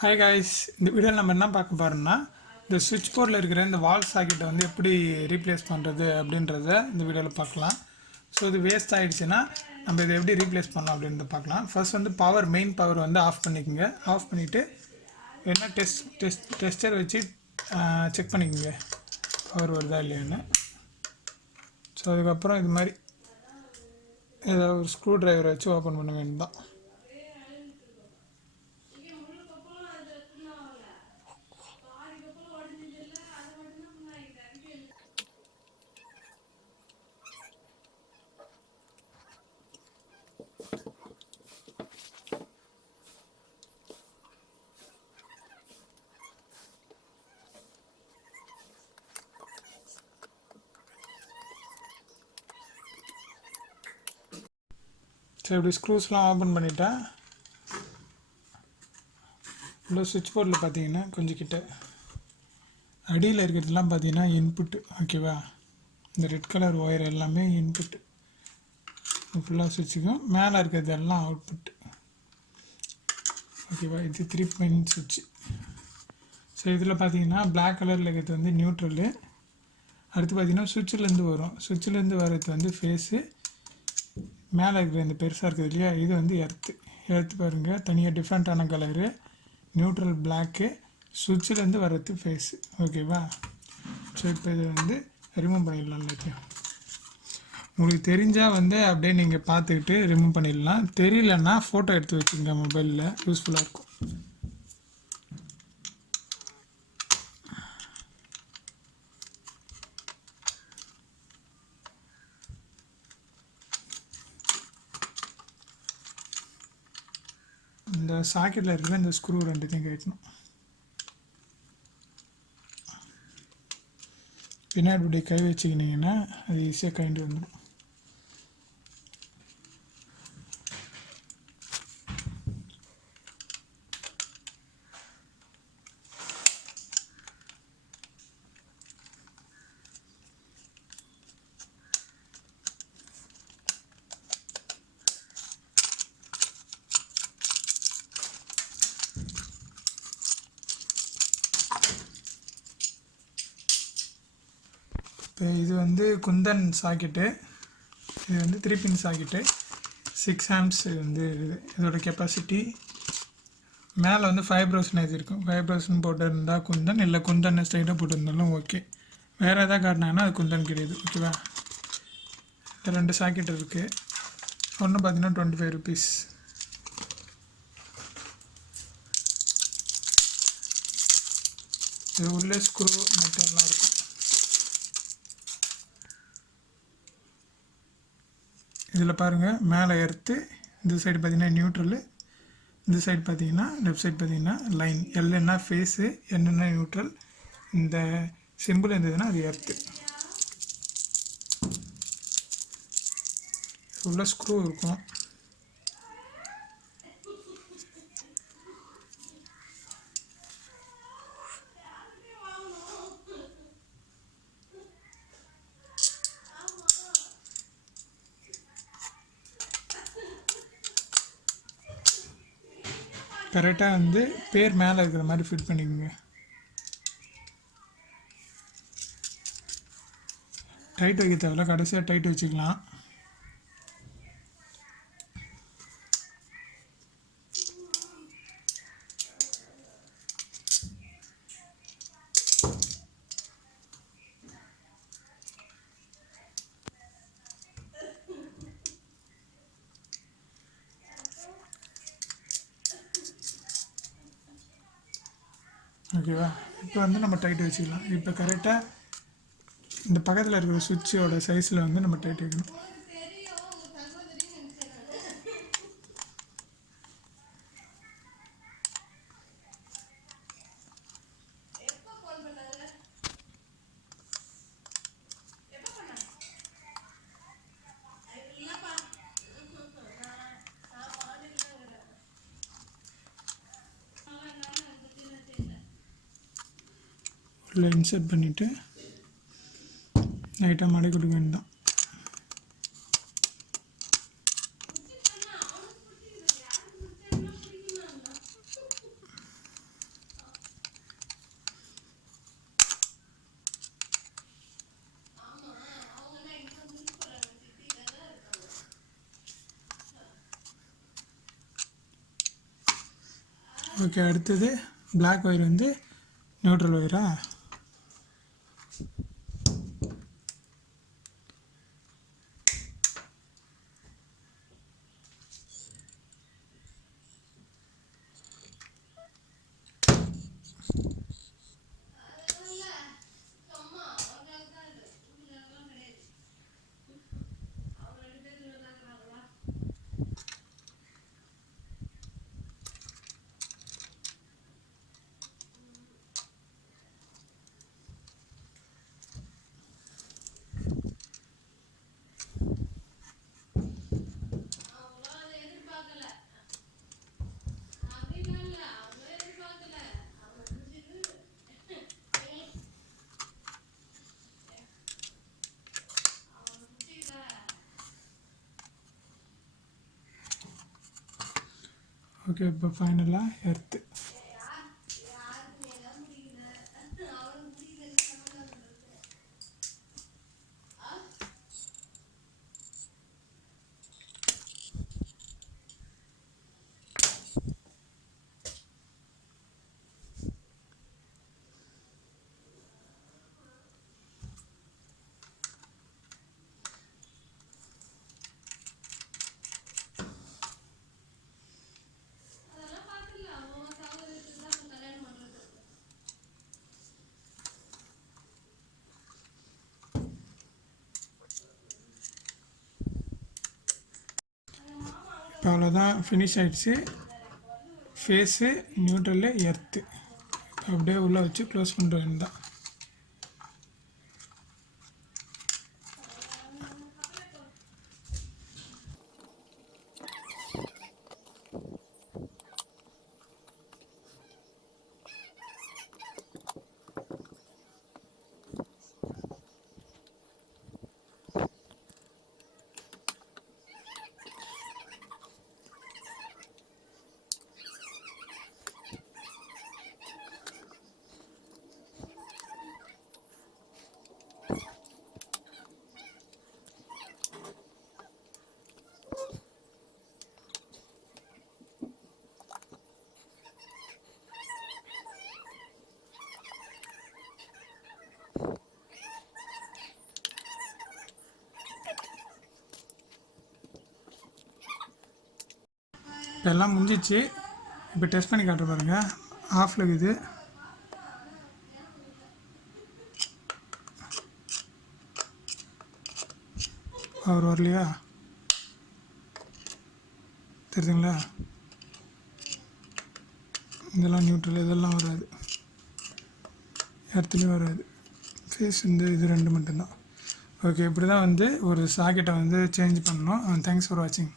Hi guys, இந்த வீடியோவில் நம்ம என்ன பார்க்க போகிறோம்னா, இந்த சுவிட்ச் போர்டில் இருக்கிற இந்த வால் சாக்கெட்டை வந்து எப்படி ரீப்ளேஸ் பண்ணுறது அப்படின்றத இந்த வீடியோவில் பார்க்கலாம். ஸோ இது வேஸ்ட் ஆகிடுச்சுன்னா நம்ம இதை எப்படி ரீப்ளேஸ் பண்ணலாம் அப்படின்றத பார்க்கலாம். ஃபர்ஸ்ட் வந்து மெயின் பவர் வந்து ஆஃப் பண்ணிக்கோங்க. ஆஃப் பண்ணிவிட்டு என்ன டெஸ்டர் வச்சு செக் பண்ணிக்கோங்க பவர் வருதா இல்லையான்னு. ஸோ அதுக்கப்புறம் இது மாதிரி ஏதாவது ஒரு ஸ்க்ரூ டிரைவரை வச்சு ஓப்பன் பண்ண வேண்டியதான். சரி, இப்படி ஸ்க்ரூஸ்லாம் ஓப்பன் பண்ணிட்டேன். உள்ள சுவிட்ச் போர்டில் பார்த்தீங்கன்னா கொஞ்சம் கிட்ட அடியில் இருக்கிறதுலாம் பார்த்தீங்கன்னா இன்புட்டு, ஓகேவா? இந்த ரெட் கலர் ஒயர் எல்லாமே இன்புட்டு ஃபுல்லாக சுவிட்சுக்கும், மேலே இருக்கிறது எல்லாம் அவுட்புட்டு, ஓகேவா? இது 3 பின் சுவிட்சு. ஸோ இதில் பார்த்தீங்கன்னா பிளாக் கலரில் இருக்கிறது வந்து நியூட்ரலு. அடுத்து பார்த்தீங்கன்னா சுவிட்சிலேருந்து வரும். சுவிட்சிலேருந்து வர்றது வந்து ஃபேஸு. மேலே இருக்கிற இந்த பெருசாக இருக்குது இல்லையா, இது வந்து எர்த்து பாருங்கள், தனியாக டிஃப்ரெண்ட்டான கலரு, நியூட்ரல் பிளாக்கு, சுவிட்சிலேருந்து வர்றது ஃபேஸு, ஓகேவா? ஸோ இப்போ இதை வந்து ரிமூவ் பண்ணிடலாம் எல்லாத்தையும். உங்களுக்கு தெரிஞ்சால் வந்து அப்படியே நீங்கள் பார்த்துக்கிட்டு ரிமூவ் பண்ணிடலாம். தெரியலன்னா ஃபோட்டோ எடுத்து வச்சுக்கோங்க, மொபைலில் யூஸ்ஃபுல்லாக இருக்கும். இந்த சாக்கெட்டில் இருக்கிற இந்த ஸ்க்ரூ ரெண்டுத்தையும் கட்டணும். பின்னாடி இப்படி கை வச்சுக்கினீங்கன்னா அது ஈஸியாக கழண்டு வந்துடும். இப்போ இது வந்து குந்தன் சாக்கெட்டு, இது வந்து 3 பின் சாக்கெட்டு, 6 ஆம்ப்ஸ் வந்து இதோட கெப்பாசிட்டி. மேலே வந்து ஃபைப்ரோஸ்னேஜ் இருக்கும். ஃபைப்ரோஸ்னு போட்டிருந்தால் குந்தன், இல்லை குந்தன் ஸ்ட்ரைட்டாக போட்டிருந்தாலும் ஓகே. வேறு எதாவது காட்டினாங்கன்னா அது குந்தன் கிடையாது, ஓகேவா? 2 சாக்கெட் இருக்குது. ஒன்று பார்த்தீங்கன்னா 25 ருபீஸ். இது உள்ளே ஸ்க்ரூ மெட்டல்லாம் இருக்கும். இதில் பாருங்கள், மேலே எர்த்து, இந்த சைடு பார்த்தீங்கன்னா நியூட்ரலு, இந்த சைடு பார்த்தீங்கன்னா லெஃப்ட் சைடு பார்த்தீங்கன்னா லைன். எல்னா ஃபேஸு, என்னென்னா நியூட்ரல், இந்த சிம்பிள் இருந்ததுன்னா அது எர்த்து. உள்ள ஸ்க்ரூ இருக்கும். கரெக்டாக வந்து பேர் மேலே இருக்கிற மாதிரி ஃபிட் பண்ணிக்கோங்க. டைட் வைக்க தேவையில்ல, கடைசியாக டைட் வச்சுக்கலாம். ஓகேவா? இப்போ வந்து நம்ம டைட் வச்சுக்கலாம். இப்போ கரெக்டாக இந்த பக்கத்தில் இருக்கிற சுவிட்சோட சைஸில் வந்து நம்ம டைட் வைக்கணும். உள்ள இன்சர்ட் பண்ணிவிட்டு லைட்டாக மடக்கி கொடுக்க வேண்டியதான். ஓகே, அடுத்தது பிளாக் ஒயர் வந்து நியூட்ரல் ஒயரா? ஓகே, இப்போ ஃபைனலாக எர்த்து. இப்போ அவ்வளோதான், ஃபினிஷ் ஆகிடுச்சு. Phase, neutral, earth. அப்படியே உள்ளே வச்சு க்ளோஸ் பண்ணுற வேண்டியது தான். இப்போ எல்லாம் முடிஞ்சிச்சு. இப்போ டெஸ்ட் பண்ணி காட்டுற பாருங்கள். ஆஃபில் இருக்குது. அவர் வரலையா? தெரியுதுங்களா? இதெல்லாம் நியூட்ரல், இதெல்லாம் வராது. எர்த்துலேயும் வராது. ஃபேஸ் இது 2 மட்டும்தான். ஓகே, இப்படி தான் வந்து ஒரு சாக்கெட்டை வந்து சேஞ்ச் பண்ணணும். தேங்க்ஸ் ஃபார் வாட்சிங்.